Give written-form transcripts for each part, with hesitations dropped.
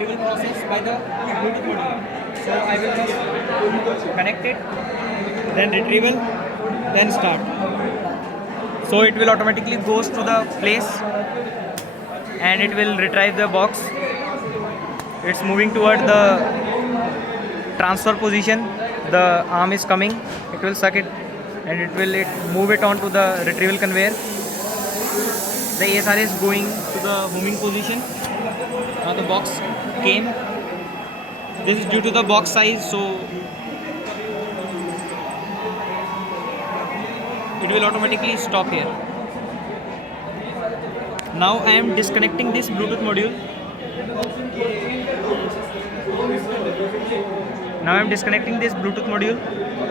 retrieval process by the Bluetooth module. So I will just connect it, then retrieval, then start. So it will automatically goes to the place and it will retrieve the box. It's moving toward the transfer position. The arm is coming. It will suck it and it will move it on to the retrieval conveyor. The e-ASRS is going to the homing position. Now the box came. This is due to the box size, so it will automatically stop here. Now I am disconnecting this Bluetooth module. Now I am disconnecting this Bluetooth module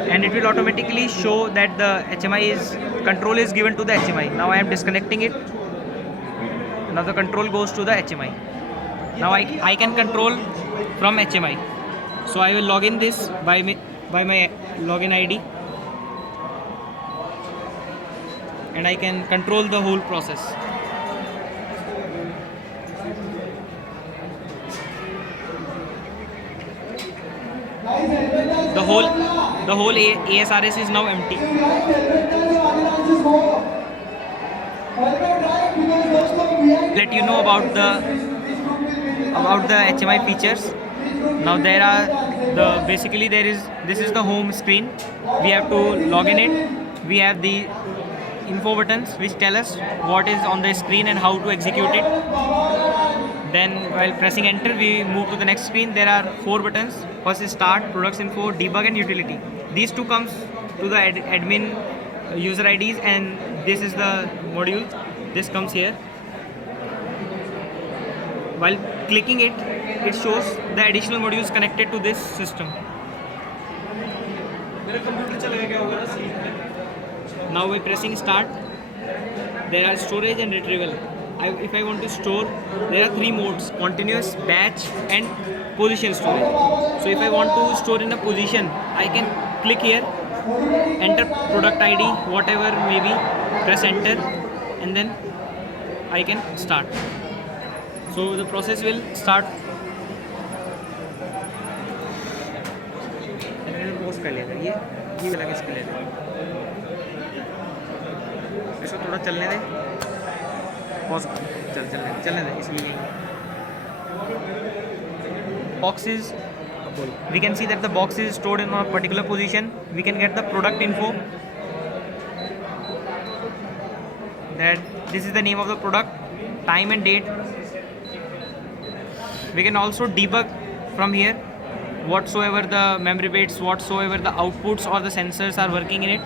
and it will automatically show that the HMI control is given to the HMI. Now I am disconnecting it. Now the control goes to the HMI. Now I can control from HMI. So I will log in this by my login ID and I can control the whole process. The whole e-ASRS is now empty. Let you know about the HMI features. Now there are this is the home screen. We have to log in it. We have the info buttons which tell us what is on the screen and how to execute it. Then while pressing enter, we move to the next screen. There are 4 buttons. First is start, products info, debug and utility. These two comes to the admin user IDs and this is the module. This comes here. While clicking it, it shows the additional modules connected to this system. Now by pressing start, there are storage and retrieval. If I want to store, there are 3 modes: continuous, batch and position storage. So if I want to store in a position, I can click here, enter product ID, whatever maybe, press enter and then I can start. So the process will start. Pause कर लेना, ये वाला किसके ले लेना, इसको थोड़ा चलने दे, पॉज चलने दे इसलिए. Box is, we can see that the box is stored in a particular position. We can get the product info, that this is the name of the product, time and date. We can also debug from here whatsoever the memory bits, whatsoever the outputs or the sensors are working in it.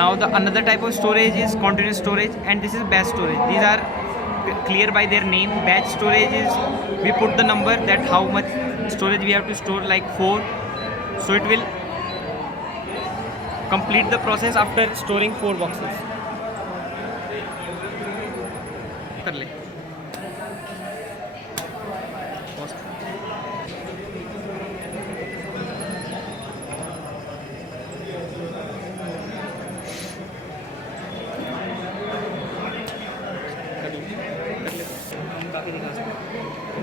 Now the another type of storage is continuous storage and this is batch storage. These are clear by their name. Batch storage is we put the number that how much storage we have to store, like 4. So it will complete the process after storing 4 boxes. कर ले.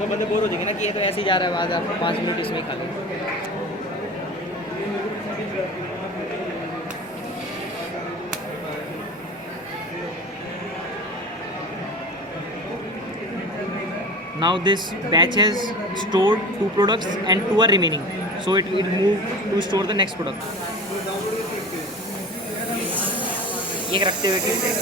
तो बंदे bore हो जाएंगे ना कि ये तो ऐसे ही जा रहा है, बाद आपको 5 मिनट इसमें खा लो. Now this batch has stored 2 products and 2 are remaining. So it will move to store the next product. एक रखते हुए ठीक है.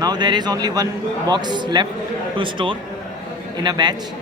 Now there is only 1 box left to store in a batch.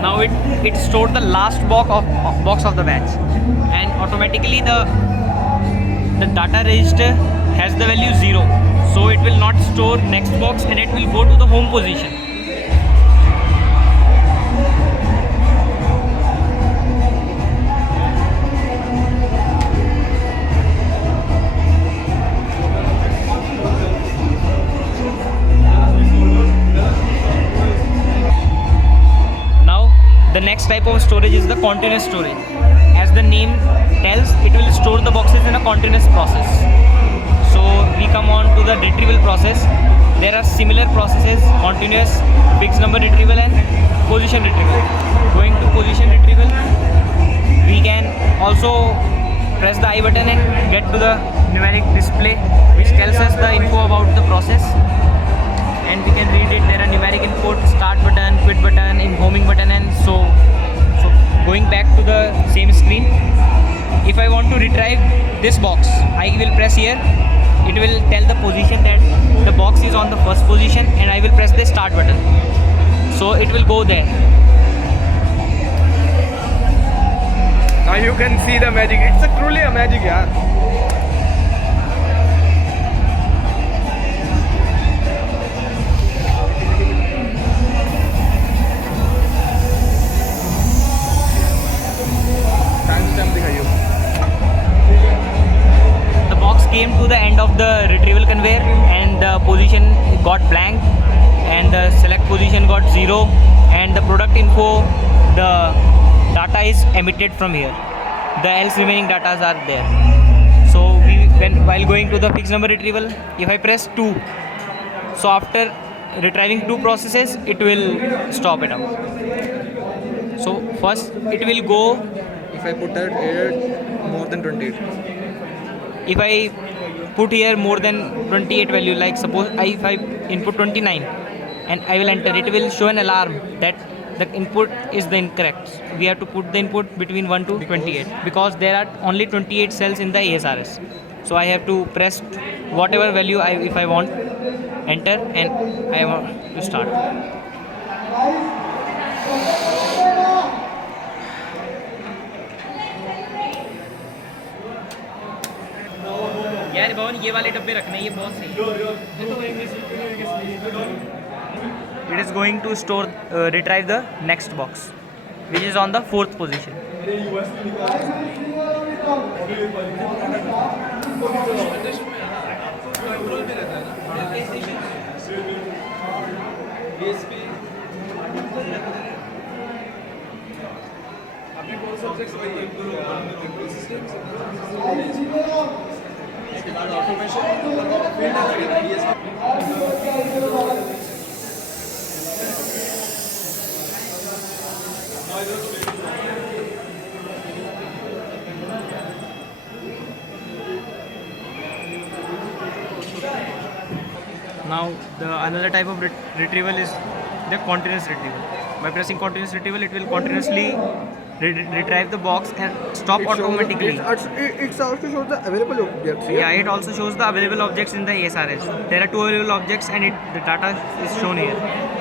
Now it stored the last box of the batch, and automatically the data register has the value 0, so it will not store next box and it will go to the home position. The next type of storage is the continuous storage. As the name tells, it will store the boxes in a continuous process. So we come on to the retrieval process. There are similar processes: continuous, fixed number retrieval and position retrieval. Going to position retrieval, we can also press the I button and get to the numeric display which tells us the info about the process, and we can read it. There are numeric input, start button, quit button, homing button, and so going back to the same screen. If I want to retrieve this box, I will press here. It will tell the position that the box is on the first position, and I will press the start button, so it will go there. Now you can see the magic. It's truly a magic, yaar. The box came to the end of the retrieval conveyor, and the position got blank, and the select position got 0, and the product info, the data is emitted from here. The else remaining data are there. So while going to the fixed number retrieval, if I press 2, so after retrieving 2 processes, it will stop it out. So first it will go. If I put that more than 28. If I put here more than 28 value, like suppose if I input 29 and I will enter, it will show an alarm that the input is the incorrect. We have to put the input between 1 to 28 because there are only 28 cells in the e-ASRS. So I have to press whatever value if I want, enter, and I want to start. यार भवन ये वाले डब्बे रखने, ये बहुत सही है. It is going to store retrieve the next box which is on the 4th position. Now the another type of retrieval is the continuous retrieval. By pressing continuous retrieval, it will continuously retrieve the box and stop automatically. It also shows the available objects. Yeah, it also shows the available objects in the e-ASRS. There are 2 available objects, and the data is shown here.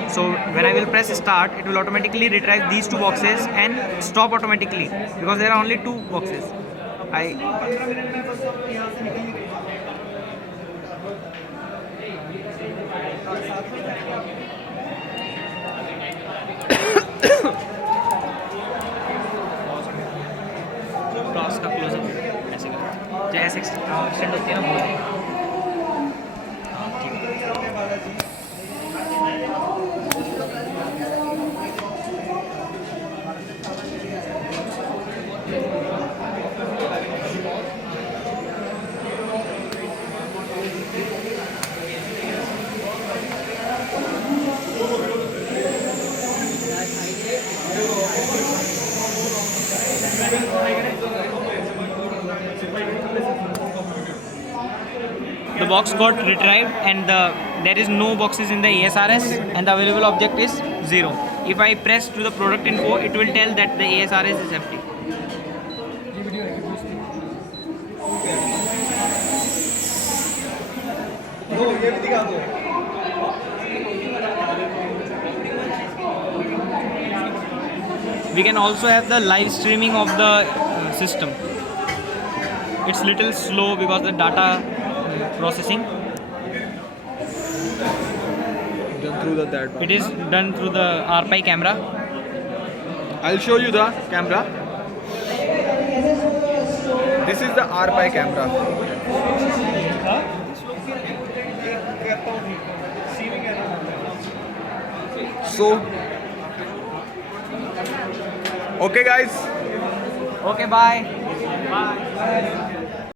So when I will press start, it will automatically retrieve these 2 boxes and stop automatically because there are only 2 boxes. Cross का close up ऐसे कर, जो ऐसे extend होती है ना वो. The box got retrieved and there is no boxes in the e-ASRS and the available object is 0. If I press to the product info, it will tell that the e-ASRS is empty. We can also have the live streaming of the system. It's little slow because the data processing. Done through that one. It is done through the RPI camera. I'll show you the camera. This is the RPI camera. So, okay guys. Okay, bye. Bye.